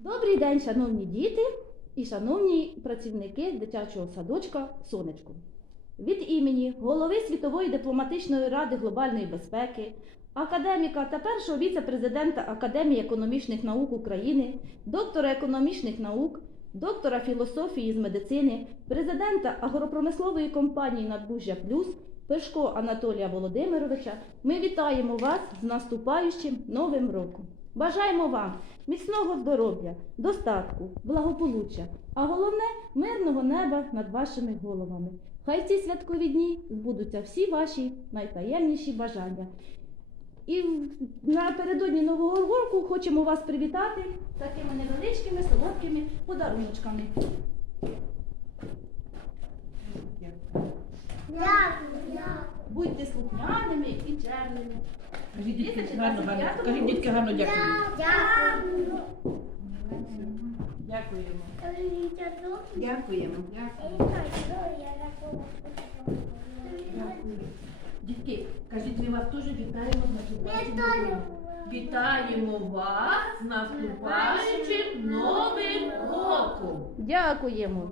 Добрий день, шановні діти і шановні працівники дитячого садочка Сонечко. Від імені голови Світової дипломатичної ради глобальної безпеки, академіка та першого віце-президента Академії економічних наук України, доктора економічних наук, доктора філософії з медицини, президента агропромислової компанії Надбужжя Плюс Пешко Анатолія Володимировича, ми вітаємо вас з наступаючим новим роком. Бажаємо вам міцного здоров'я, достатку, благополуччя, а головне мирного неба над вашими головами. Хай ці святкові дні збудуться всі ваші найтаємніші бажання. І напередодні нового року хочемо вас привітати такими невеличкими солодкими подаруночками. Дякую. Будьте слухняними і чемними. Кажіть, дітки, гарно, гарно. 25-му Кажіть, дітки, гарно дякую. Дякую. Дякуємо. Дякуємо. Дякую. Дітки, кажіть, ми вас теж вітаємо з наступаючим Вітаю. Вітаємо вас з наступаючим новим роком. Дякуємо.